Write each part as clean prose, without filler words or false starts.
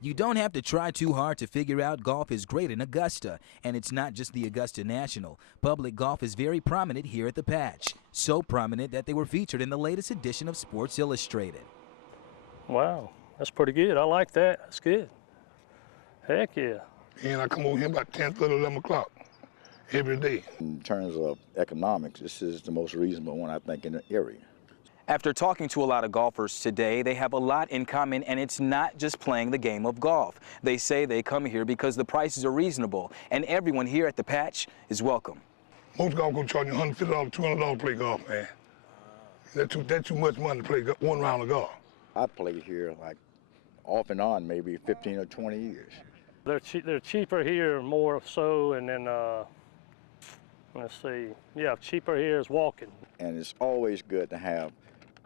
You don't have to try too hard to figure out golf is great in Augusta, and it's not just the Augusta National. Public golf is very prominent here at the Patch, so prominent that they were featured in the latest edition of Sports Illustrated. Wow, that's pretty good. I like that. That's good. Heck yeah. And I come over here about 10:30, 11 o'clock every day. In terms of economics, this is the most reasonable one, I think, in the area. After talking to a lot of golfers today, they have a lot in common, and it's not just playing the game of golf. They say they come here because the prices are reasonable, and everyone here at the Patch is welcome. Most golf courses charge you $150, $200 to play golf, man. That's too much money to play one round of golf. I played here like off and on maybe 15 or 20 years. They're cheaper here, more so, and then, let's see, yeah, cheaper here is walking. And it's always good to have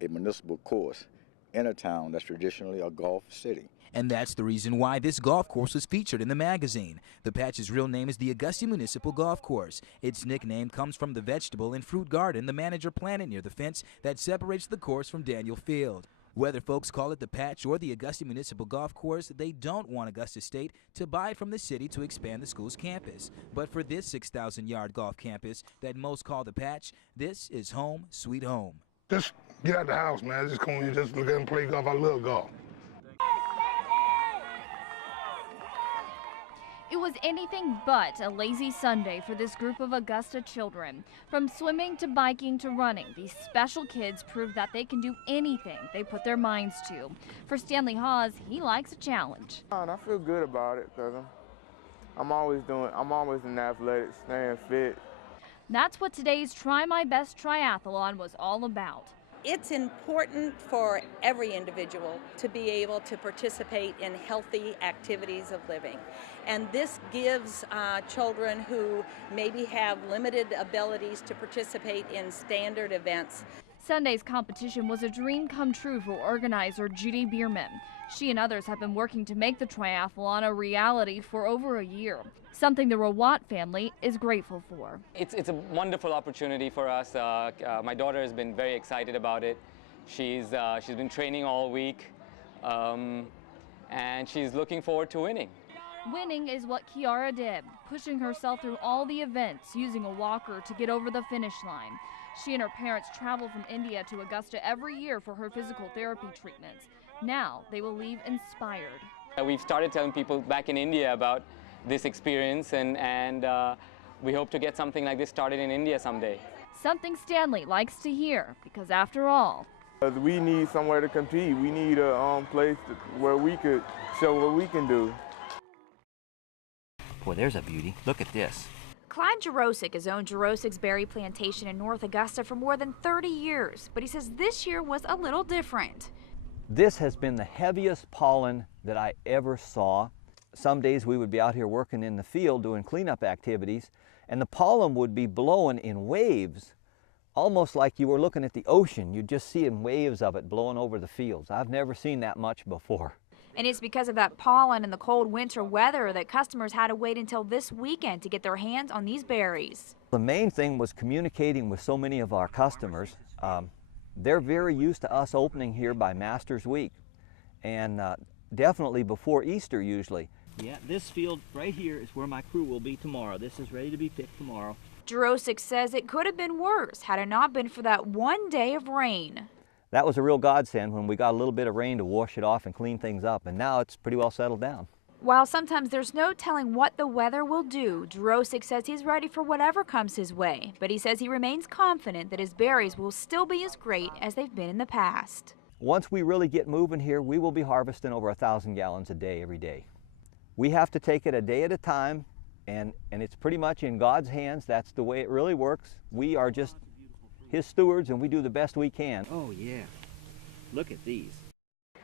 a municipal course in a town that's traditionally a golf city. And that's the reason why this golf course was featured in the magazine. The Patch's real name is the Augusta Municipal Golf Course. Its nickname comes from the vegetable and fruit garden the manager planted near the fence that separates the course from Daniel Field. Whether folks call it the Patch or the Augusta Municipal Golf Course, they don't want Augusta State to buy it from the city to expand the school's campus. But for this 6,000-yard golf campus that most call the Patch, this is home sweet home. Just get out the house, man. Just come and just look at and play golf. I love golf. It was anything but a lazy Sunday for this group of Augusta children. From swimming to biking to running, these special kids prove that they can do anything they put their minds to. For Stanley Hawes, he likes a challenge. I feel good about it because I'm always in athletics, staying fit. That's what today's Try My Best Triathlon was all about. It's important for every individual to be able to participate in healthy activities of living. And this gives children who maybe have limited abilities to participate in standard events. Sunday's competition was a dream come true for organizer Judy Bierman. She and others have been working to make the triathlon a reality for over a year, something the Rawat family is grateful for. It's a wonderful opportunity for us. My daughter has been very excited about it. She's been training all week, and she's looking forward to winning. Winning is what Kiara did, pushing herself through all the events, using a walker to get over the finish line. She and her parents travel from India to Augusta every year for her physical therapy treatments. Now they will leave inspired. We've started telling people back in India about this experience, and we hope to get something like this started in India someday. Something Stanley likes to hear, because after all, we need somewhere to compete. We need a place where we could show what we can do. Boy, there's a beauty. Look at this. Clyde Jarosik has owned Jarosik's Berry Plantation in North Augusta for more than 30 years, but he says this year was a little different. This has been the heaviest pollen that I ever saw. Some days we would be out here working in the field doing cleanup activities, and the pollen would be blowing in waves, almost like you were looking at the ocean. You'd just see in waves of it blowing over the fields. I've never seen that much before. And it's because of that pollen and the cold winter weather that customers had to wait until this weekend to get their hands on these berries. The main thing was communicating with so many of our customers. They're very used to us opening here by Masters Week, and definitely before Easter usually. Yeah, this field right here is where my crew will be tomorrow. This is ready to be picked tomorrow. Jarosik says it could have been worse had it not been for that one day of rain. That was a real godsend when we got a little bit of rain to wash it off and clean things up, and now it's pretty well settled down. While sometimes there's no telling what the weather will do, Jarosik says he's ready for whatever comes his way, but he says he remains confident that his berries will still be as great as they've been in the past. Once we really get moving here, we will be harvesting over 1,000 gallons a day every day. We have to take it a day at a time, and it's pretty much in God's hands. That's the way it really works. We are just His stewards, and we do the best we can. Oh yeah, look at these.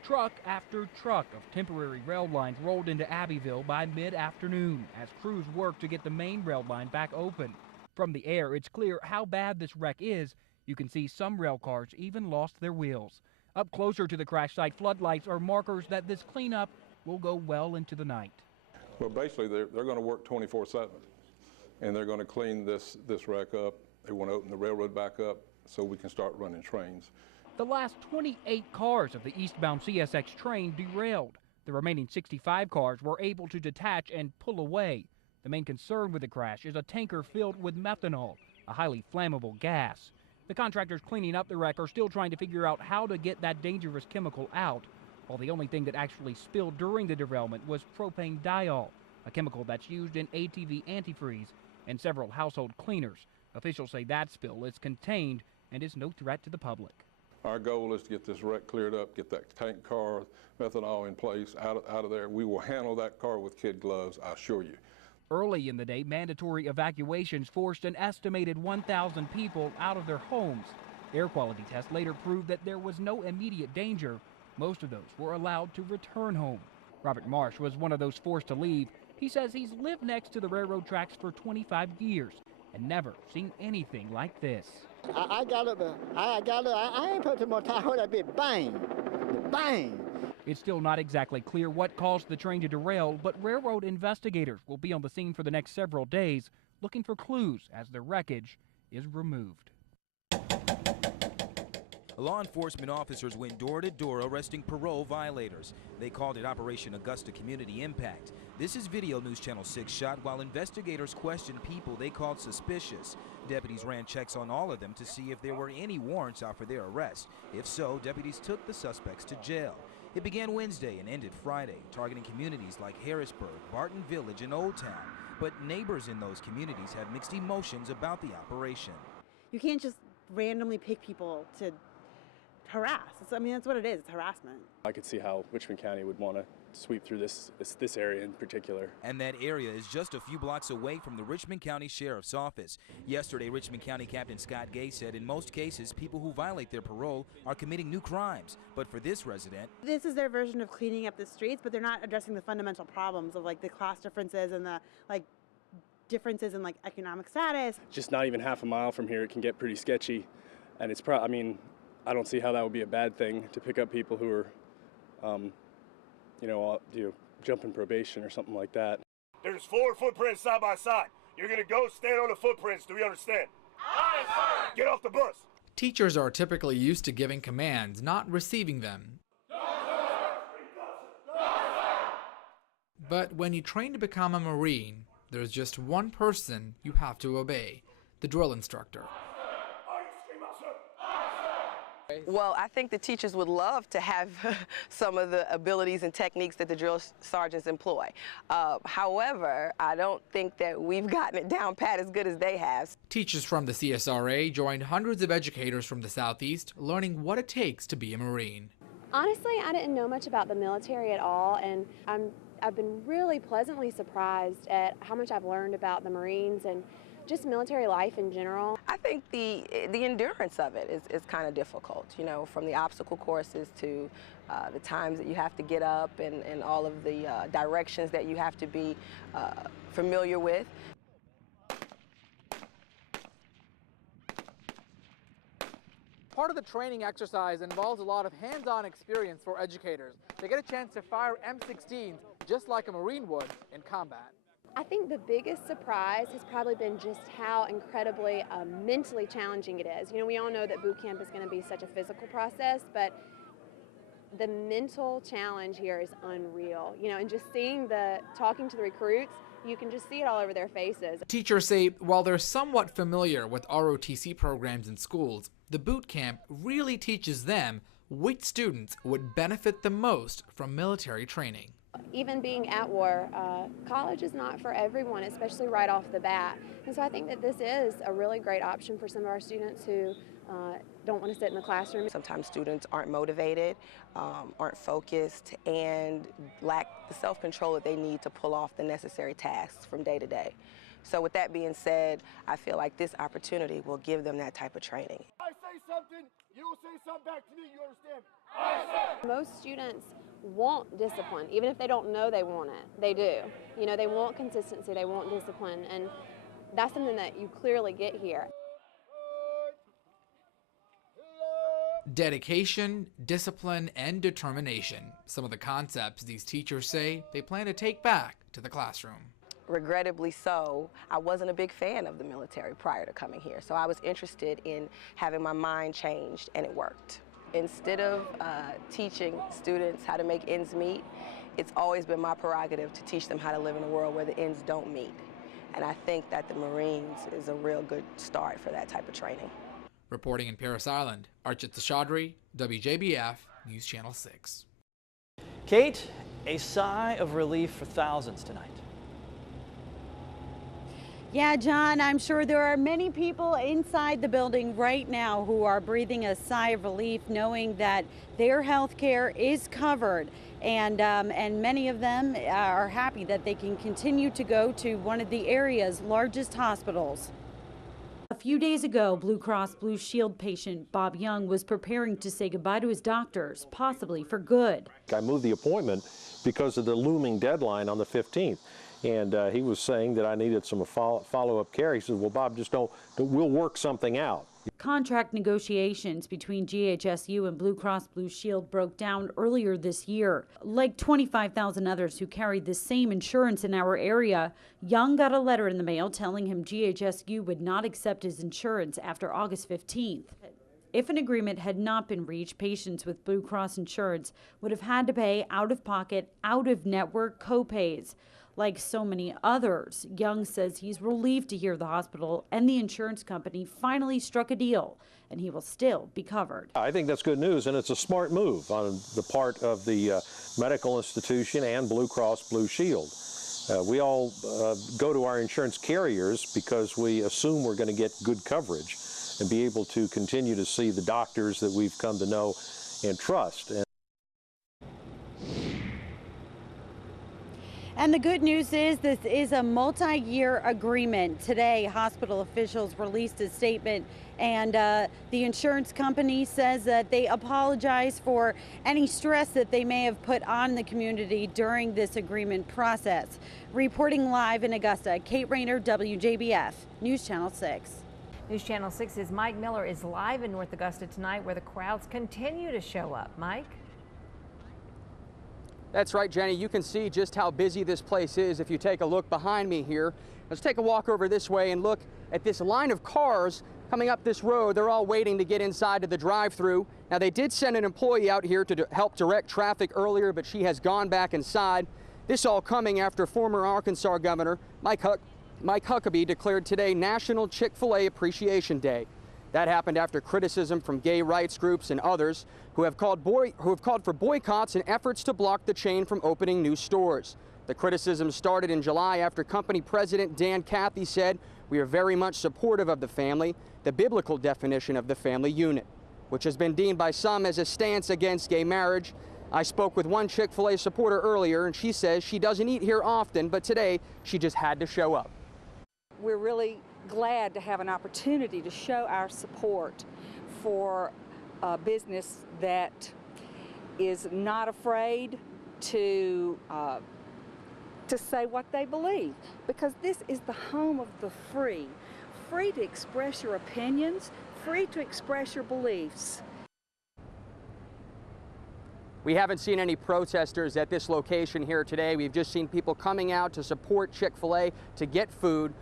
Truck after truck of temporary rail lines rolled into Abbeville by mid-afternoon as crews work to get the main rail line back open. From the air, it's clear how bad this wreck is. You can see some rail cars even lost their wheels. Up closer to the crash site, floodlights are markers that this cleanup will go well into the night. Well, basically, they're going to work 24/7, and they're going to clean this wreck up. They want to open the railroad back up so we can start running trains. The last 28 cars of the eastbound CSX train derailed. The remaining 65 cars were able to detach and pull away. The main concern with the crash is a tanker filled with methanol, a highly flammable gas. The contractors cleaning up the wreck are still trying to figure out how to get that dangerous chemical out, while the only thing that actually spilled during the derailment was propane diol, a chemical that's used in ATV antifreeze and several household cleaners. Officials say that spill is contained and is no threat to the public. Our goal is to get this wreck cleared up, get that tank car, methanol in place, out of there. We will handle that car with kid gloves, I assure you. Early in the day, mandatory evacuations forced an estimated 1,000 people out of their homes. Air quality tests later proved that there was no immediate danger. Most of those were allowed to return home. Robert Marsh was one of those forced to leave. He says he's lived next to the railroad tracks for 25 years and never seen anything like this. I ain't put more time on that bit. Bang! Bang! It's still not exactly clear what caused the train to derail, but railroad investigators will be on the scene for the next several days, looking for clues as the wreckage is removed. Law enforcement officers went door to door arresting parole violators. They called it Operation Augusta Community Impact. This is video News Channel 6 shot while investigators questioned people they called suspicious. Deputies ran checks on all of them to see if there were any warrants out for their arrest. If so, deputies took the suspects to jail. It began Wednesday and ended Friday, targeting communities like Harrisburg, Barton Village, and Old Town. But neighbors in those communities have mixed emotions about the operation. You can't just randomly pick people to harass. I mean, that's what it is. It's harassment. I could see how Richmond County would want to sweep through this area in particular. And that area is just a few blocks away from the Richmond County Sheriff's Office. Yesterday, Richmond County Captain Scott Gay said in most cases, people who violate their parole are committing new crimes. But for this resident, this is their version of cleaning up the streets, but they're not addressing the fundamental problems of like the class differences and the differences in economic status. Just not even half a mile from here, it can get pretty sketchy. And it's I mean, I don't see how that would be a bad thing to pick up people who are, jumping probation or something like that. There's 4 footprints side by side. You're gonna go stand on the footprints. Do we understand? Aye, sir. Get off the bus. Teachers are typically used to giving commands, not receiving them. But when you train to become a Marine, there's just one person you have to obey, the drill instructor. Well, I think the teachers would love to have some of the abilities and techniques that the drill sergeants employ. However, I don't think that we've gotten it down pat as good as they have. Teachers from the CSRA joined hundreds of educators from the Southeast, learning what it takes to be a Marine. Honestly, I didn't know much about the military at all, and I've been really pleasantly surprised at how much I've learned about the Marines and just military life in general. I think the endurance of it is kind of difficult, from the obstacle courses to the times that you have to get up and all of the directions that you have to be familiar with. Part of the training exercise involves a lot of hands-on experience for educators. They get a chance to fire M16s just like a Marine would in combat. I think the biggest surprise has probably been just how incredibly mentally challenging it is. We all know that boot camp is going to be such a physical process, but the mental challenge here is unreal. And just talking to the recruits, you can just see it all over their faces. Teachers say while they're somewhat familiar with ROTC programs in schools, the boot camp really teaches them which students would benefit the most from military training. Even being at war, college is not for everyone, especially right off the bat. And so I think that this is a really great option for some of our students who don't want to sit in the classroom. Sometimes students aren't motivated, aren't focused, and lack the self-control that they need to pull off the necessary tasks from day to day. So with that being said, I feel like this opportunity will give them that type of training. I say something, you don't say something back to me, you understand? Most students want discipline, even if they don't know they want it. They do. They want consistency, they want discipline, and that's something that you clearly get here. Dedication, discipline, and determination. Some of the concepts these teachers say they plan to take back to the classroom. Regrettably so, I wasn't a big fan of the military prior to coming here, so I was interested in having my mind changed, and it worked. Instead of teaching students how to make ends meet, it's always been my prerogative to teach them how to live in a world where the ends don't meet. And I think that the Marines is a real good start for that type of training. Reporting in Paris Island, Archit Seshadri, WJBF, News Channel 6. Kate, a sigh of relief for thousands tonight. Yeah, John, I'm sure there are many people inside the building right now who are breathing a sigh of relief knowing that their health care is covered. And many of them are happy that they can continue to go to one of the area's largest hospitals. A few days ago, Blue Cross Blue Shield patient Bob Young was preparing to say goodbye to his doctors, possibly for good. I moved the appointment because of the looming deadline on the 15th. And he was saying that I needed some follow-up care. He said, well, Bob, just we'll work something out. Contract negotiations between GHSU and Blue Cross Blue Shield broke down earlier this year. Like 25,000 others who carried the same insurance in our area, Young got a letter in the mail telling him GHSU would not accept his insurance after August 15th. If an agreement had not been reached, patients with Blue Cross insurance would have had to pay out-of-pocket, out-of-network copays. Like so many others, Young says he's relieved to hear the hospital and the insurance company finally struck a deal, and he will still be covered. I think that's good news, and it's a smart move on the part of the medical institution and Blue Cross Blue Shield. We all go to our insurance carriers because we assume we're going to get good coverage and be able to continue to see the doctors that we've come to know and trust. And the good news is this is a multi-year agreement. Today, hospital officials released a statement, and the insurance company says that they apologize for any stress that they may have put on the community during this agreement process. Reporting live in Augusta, Kate Rayner, WJBF, News Channel 6. News Channel 6's Mike Miller is live in North Augusta tonight where the crowds continue to show up. Mike? That's right, Jenny. You can see just how busy this place is if you take a look behind me here. Let's take a walk over this way and look at this line of cars coming up this road. They're all waiting to get inside to the drive-through. Now, they did send an employee out here to help direct traffic earlier, but she has gone back inside. This all coming after former Arkansas Governor Mike Huckabee declared today National Chick-fil-A Appreciation Day. That happened after criticism from gay rights groups and others who have called for boycotts and efforts to block the chain from opening new stores. The criticism started in July after company president Dan Cathy said, "We are very much supportive of the family, the biblical definition of the family unit," which has been deemed by some as a stance against gay marriage. I spoke with one Chick-fil-A supporter earlier, and she says she doesn't eat here often, but today she just had to show up. We're really glad to have an opportunity to show our support for a business that is not afraid to say what they believe, because this is the home of the free to express your opinions, free to express your beliefs. We haven't seen any protesters at this location here today. We've just seen people coming out to support Chick-fil-A to get food.